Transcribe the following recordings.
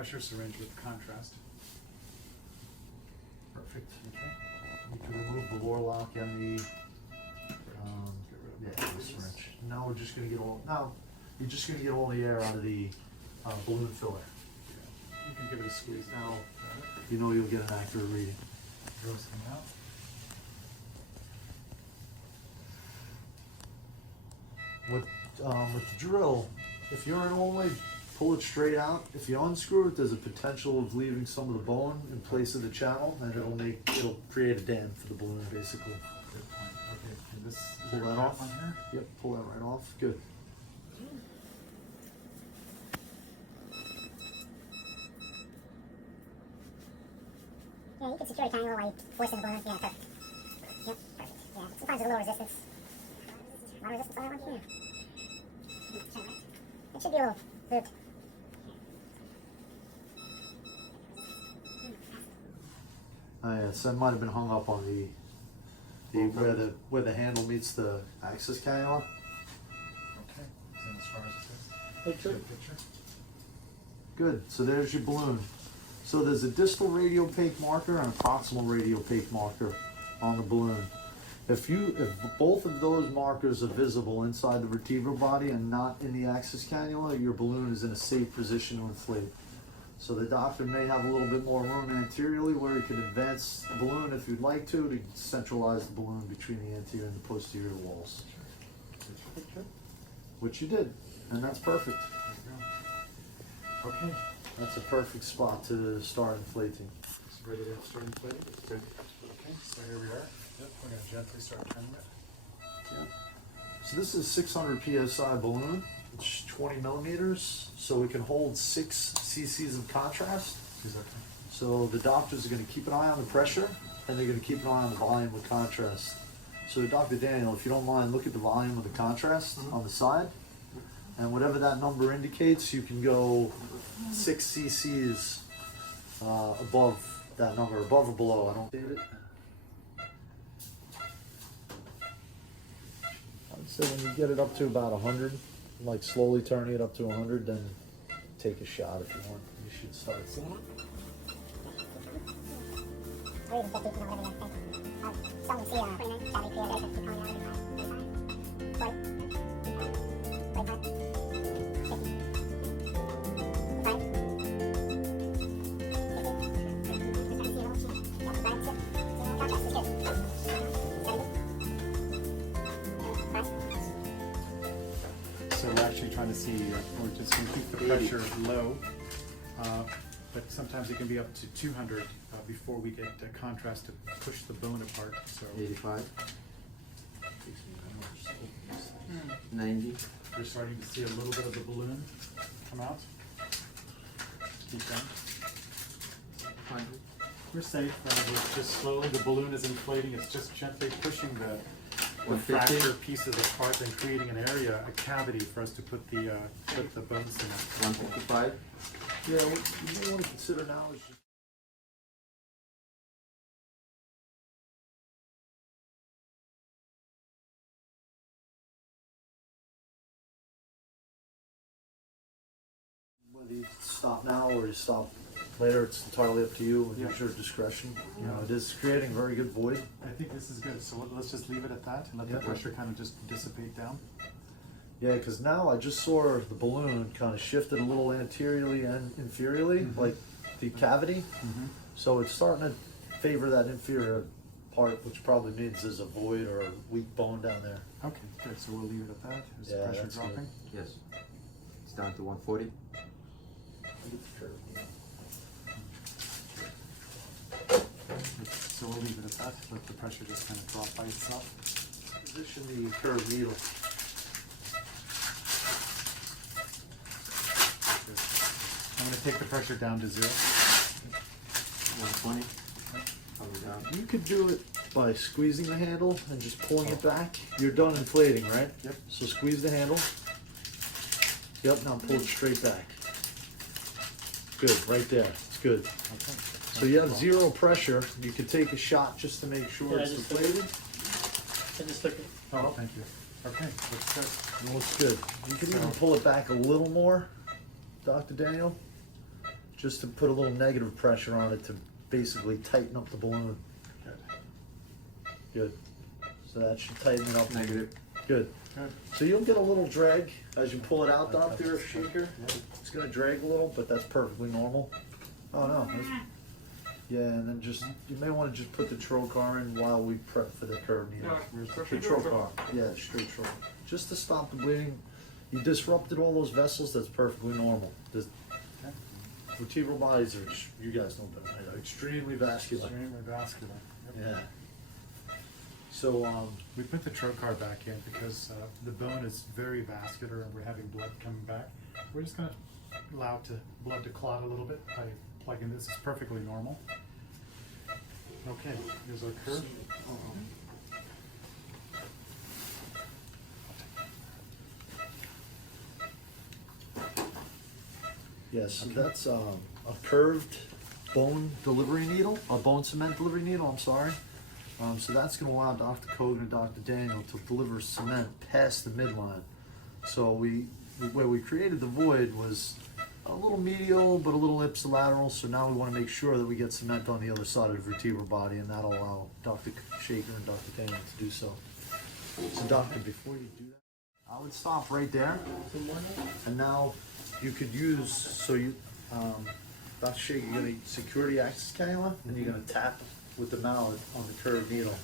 pressure syringe with contrast. Perfect. Okay. You can remove the lower lock and the the syringe. Now we're just gonna get all. Now you're just gonna get all the air out of the balloon filler. Yeah. You can give it a squeeze now. You know you'll get an accurate reading. Throw some out. With the drill, if you're in all the way, pull it straight out. If you unscrew it, there's a potential of leaving some of the bone in place of the channel, and it'll create a dam for the balloon, basically. Good point. Okay, can this Pull that off. on here? Yep, pull that right off. Good. Yeah, you can secure a cannula while you force in the balloon. Yeah, perfect. Yep, perfect. Yeah, sometimes there's a little resistance. A lot of resistance on that one? Yeah. It should be a little looped. Yes, that might have been hung up on the where the handle meets the access cannula. Okay. And as far as it says, Okay. picture. Good. So there's your balloon. So there's a distal radiopaque marker and a proximal radiopaque marker on the balloon. If both of those markers are visible inside the vertebral body and not in the access cannula, your balloon is in a safe position to inflate. So the doctor may have a little bit more room anteriorly where he can advance the balloon if you'd like to centralize the balloon between the anterior and the posterior walls. Which you did, and that's perfect. There you go. Okay. That's a perfect spot to start inflating. It's ready to start inflating. Good. Okay, so here we are. Yep, we're going to gently start turning it. Yeah. So this is a 600 psi balloon. It's 20 millimeters, so it can hold 6 cc's of contrast. Exactly. So the doctors are going to keep an eye on the pressure, and they're going to keep an eye on the volume of contrast. So Dr. Daniel, if you don't mind, look at the volume of the contrast on the side, and whatever that number indicates, you can go 6 cc's above that number, above or below. I don't date it. I'd say when you get it up to about 100, like slowly turning it up to 100, then take a shot if you want. You should start seeing it. Or even 50, whatever you think. Seldom see a 29, cavity creator, 50 coming out every time. 40. 45. 50. 5. So we're actually trying to see, we're just going to keep the pressure low, but sometimes it can be up to 200 before we get contrast to push the bone apart. So 85, 90, we're starting to see a little bit of the balloon come out. Keep going. 100, We're safe. We're just slowly, the balloon is inflating. It's just gently pushing the 150. fracture pieces apart and creating an area, a cavity for us to put the bones in. 155, Yeah, what you may want to consider now is just whether you stop now or you stop later, it's entirely up to you. Yeah. It's your discretion. You know, it is creating a very good void. I think this is good. So let's just leave it at that and let Yeah. the pressure kind of just dissipate down. Yeah, because now I just saw the balloon kind of shifted a little anteriorly and inferiorly, like the cavity. So it's starting to favor that inferior part, which probably means there's a void or a weak bone down there. Okay, good. So we'll leave it at that. Is Yeah, the pressure that's good. dropping? yes. It's down to 140. So we'll leave it at that. Let the pressure just kind of drop by itself. Position the curved needle. Good. I'm going to take the pressure down to 0. 120. Coming down. You could do it by squeezing the handle and just pulling it back. You're done inflating, right? Yep. So squeeze the handle. Yep, now pull it straight back. Good, right there. It's good. Okay. So you have 0 pressure. You could take a shot just to make sure Yeah, it's just deflated. I just took it. Oh, thank you. Okay, looks good. It looks good. You can even pull it back a little more, Dr. Daniel. just to put a little negative pressure on it to basically tighten up the balloon. Good. Good. So that should tighten it up. Negative. Good. Good. So you'll get a little drag as you pull it out, Dr. Shaker. Yeah. It's gonna drag a little, but that's perfectly normal. Oh no. Yeah, and then just, you may wanna just put the trocar in while we prep for the curve needle. The trocar, yeah, straight trocar. Just to stop the bleeding. You disrupted all those vessels, that's perfectly normal. The Okay. vertebral bodies are, you guys know better, than I know, extremely vascular. Extremely vascular. Yep. Yeah. So, We put the trocar back in because the bone is very vascular and we're having blood coming back. We're just gonna allow blood to clot a little bit by plugging this. It's perfectly normal. Okay, here's our curve. yes, so that's a curved bone delivery needle, a bone cement delivery needle, I'm sorry. So that's gonna allow Dr. Kogan and Dr. Daniel to deliver cement past the midline. So where we created the void was a little medial, but a little ipsilateral, so now we wanna make sure that we get cement on the other side of the vertebral body, and that'll allow Dr. Shaker and Dr. Daniel to do so. So doctor, before you do that, I would stop right there. And now you could use, so you, Dr. Shaker, you're gonna secure the access cannula, and you're gonna tap with the mallet on the curved needle.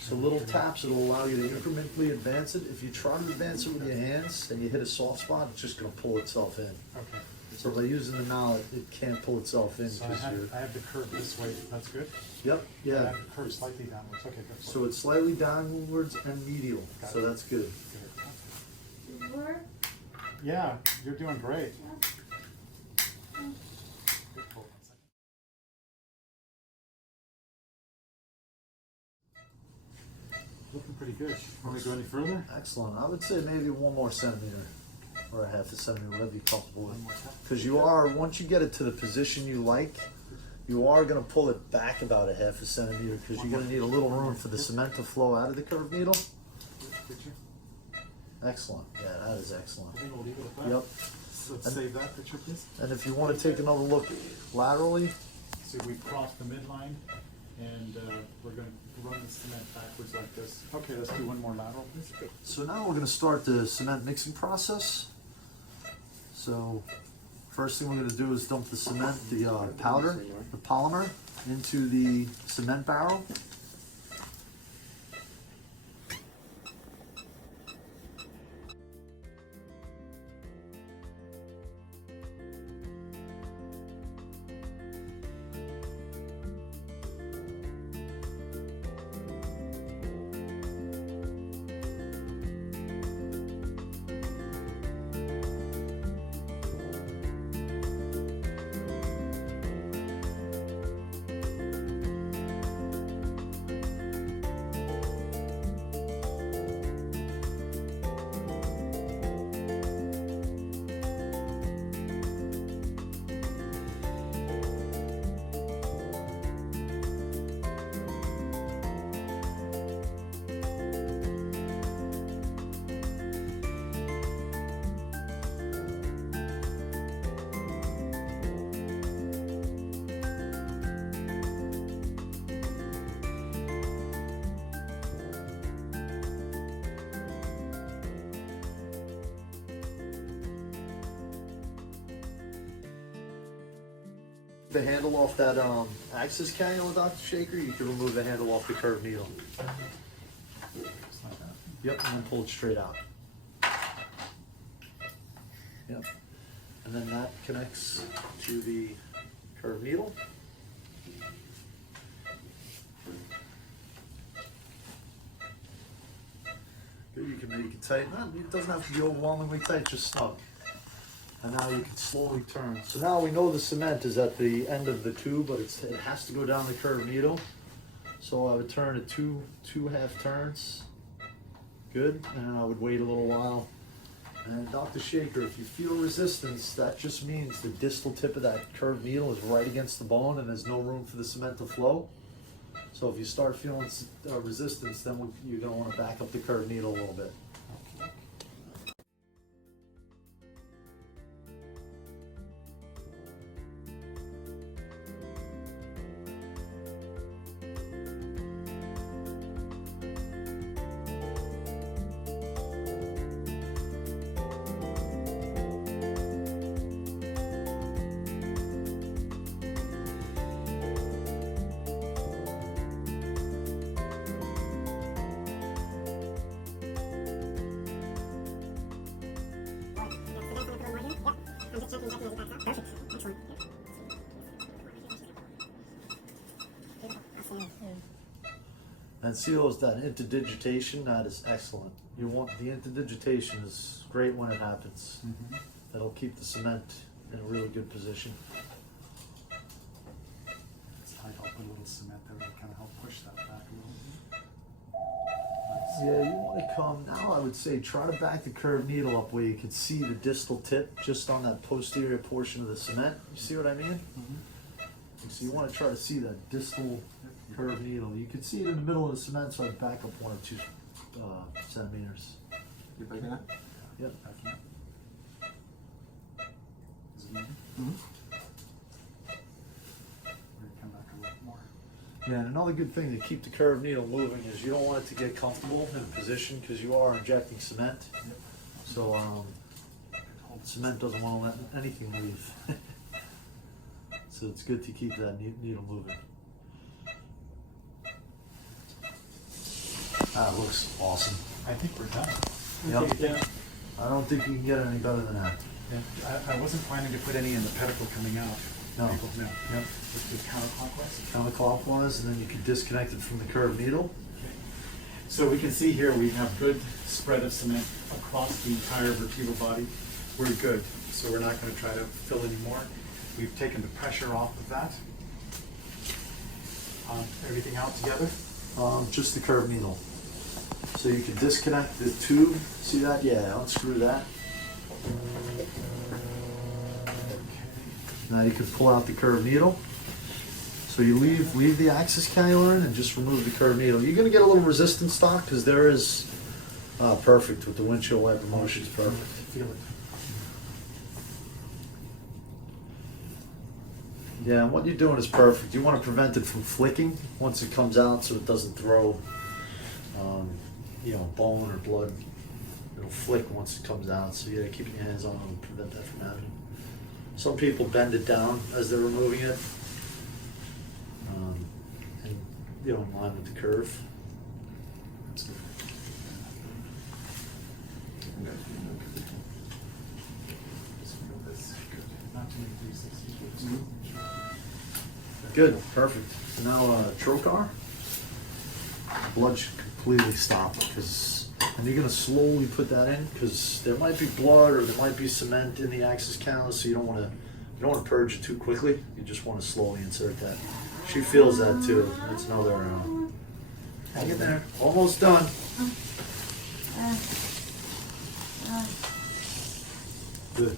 So little taps, it'll allow you to incrementally advance it. If you try to advance it with your hands and you hit a soft spot, it's just gonna pull itself in. Okay. So by using the mallet, it can't pull itself in So I because you're, have the curve this way. That's good. yep, I yeah. have the curve slightly downwards. Okay, good. So it's slightly downwards and medial, so that's good. Good. Yeah, you're doing great. Good pull. Looking pretty good. Want me to go any further? Excellent. I would say maybe 1 more centimeter or a half a centimeter, whatever you're comfortable with. One more tap. Because you are, once you get it to the position you like, you are going to pull it back about a half a centimeter because you're going to need a little room for the cement to flow out of the curved needle. Did you? Excellent. Yeah, that is excellent. I think we'll leave it at that. Yep. So let's save that picture, please. And if you want to take another look laterally, See, we've crossed the midline, and we're going to run the cement backwards like this. Okay, let's do one more lateral, please. so now we're going to start the cement mixing process. So first thing we're going to do is dump the cement, the powder, the polymer, into the cement barrel. The handle off that access cannula, Dr. Shaker, you can remove the handle off the curved needle. Just like that. Yep, and then pull it straight out. Yep. And then that connects to the curved needle. Good, you can make it tight. It doesn't have to be overwhelmingly tight, just snug. And now you can slowly turn. So now we know the cement is at the end of the tube, but it has to go down the curved needle. So I would turn it two half turns. Good, and I would wait a little while. And Dr. Shaker, if you feel resistance, that just means the distal tip of that curved needle is right against the bone and there's no room for the cement to flow. So if you start feeling resistance, then you're gonna wanna back up the curved needle a little bit. And see those, that interdigitation, that is excellent. You want, the interdigitation is great when it happens. Mhm. That'll keep the cement in a really good position. It's tight, I'll put a little cement there to kind of help push that back a little. Yeah, you want to come, now I would say try to back the curved needle up where you can see the distal tip just on that posterior portion of the cement. You see what I mean? So you want to try to see that distal curved needle. You can see it in the middle of the cement, so I'd back up 1 or 2 centimeters. You back in? Yep. Backing up. Is it moving? Mm-hmm. We're gonna come back a little more. Yeah, and another good thing to keep the curved needle moving is you don't want it to get comfortable in position because you are injecting cement. Yep. So Hold cement doesn't want to let anything leave. So it's good to keep that needle moving. That looks awesome. I think we're done. Yep. Yeah. I don't think you can get any better than that. Yeah, I wasn't planning to put any in the pedicle coming out. No. Yep. With counterclockwise. Counterclockwise, and then you can disconnect it from the curved needle. So we can see here we have good spread of cement across the entire vertebral body. We're good, so we're not going to try to fill any more. We've taken the pressure off of that. Everything out together. Just the curved needle. So you can disconnect the tube. See that? Yeah, unscrew that. Now you can pull out the curved needle. So you leave the axis cannula in and just remove the curved needle. You're gonna get a little resistance stock because there is perfect with the windshield wiper motion. It's perfect. Feel it. Yeah, and what you're doing is perfect. You want to prevent it from flicking once it comes out, so it doesn't throw, bone or blood. It'll flick once it comes out. So yeah, keeping your hands on it will prevent that from happening. Some people bend it down as they're removing it, and in line with the curve. That's good. Not too many 360. Good, perfect. So now trocar. Blood should completely stop and you're gonna slowly put that in because there might be blood or there might be cement in the axis cannula, so you don't want to purge it too quickly. You just want to slowly insert that. She feels that too. That's another. Hang in there. Almost done. Good.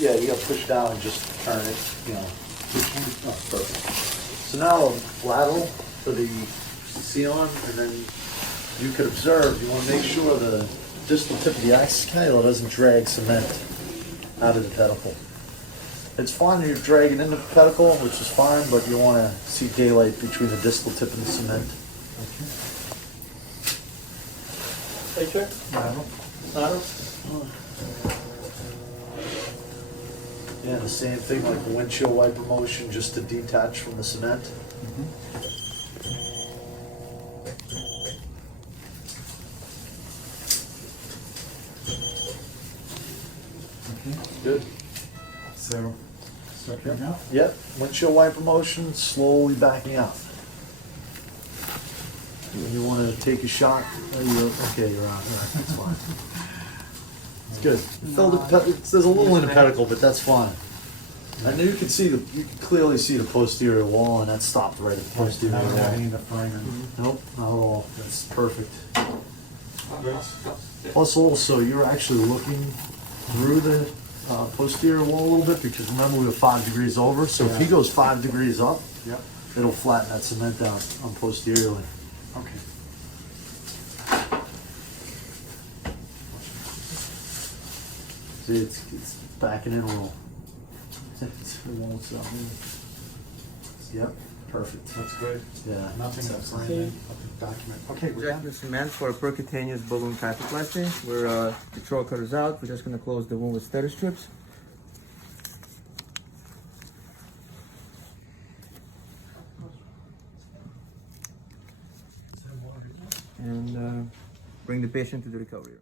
Yeah, you got to push down and just turn it. Oh, perfect. So now lateral for the C-arm, and then you could observe. You want to make sure the distal tip of the axis cannula doesn't drag cement out of the pedicle. It's fine if you're dragging in the pedicle, which is fine, but you want to see daylight between the distal tip and the cement. Take care. Lateral. Yeah, the same thing like the windshield wiper motion, just to detach from the cement. Good. So, coming out. Yep, windshield wiper motion, slowly backing out. You want to take a shot? You're out. All right, that's fine. It's good. There's a little in the pedicle, but that's fine. And you can clearly see the posterior wall, and that stopped right at the posterior Not wall. having any of the framing. Nope, not at all. That's perfect. Great. Plus, also, you're actually looking through the posterior wall a little bit because remember we were 5 degrees over. So if he goes 5 degrees up, Yep. it'll flatten that cement out on posteriorly. Okay. See, it's backing in a little. It won't stop moving. Yep, perfect. That's good. Yeah. Nothing that's framing. Document. Okay, we're Injecting done. cement for percutaneous balloon kyphoplasty. Where the trocar is out, we're just gonna close the wound with steady strips. And bring the patient to the recovery room.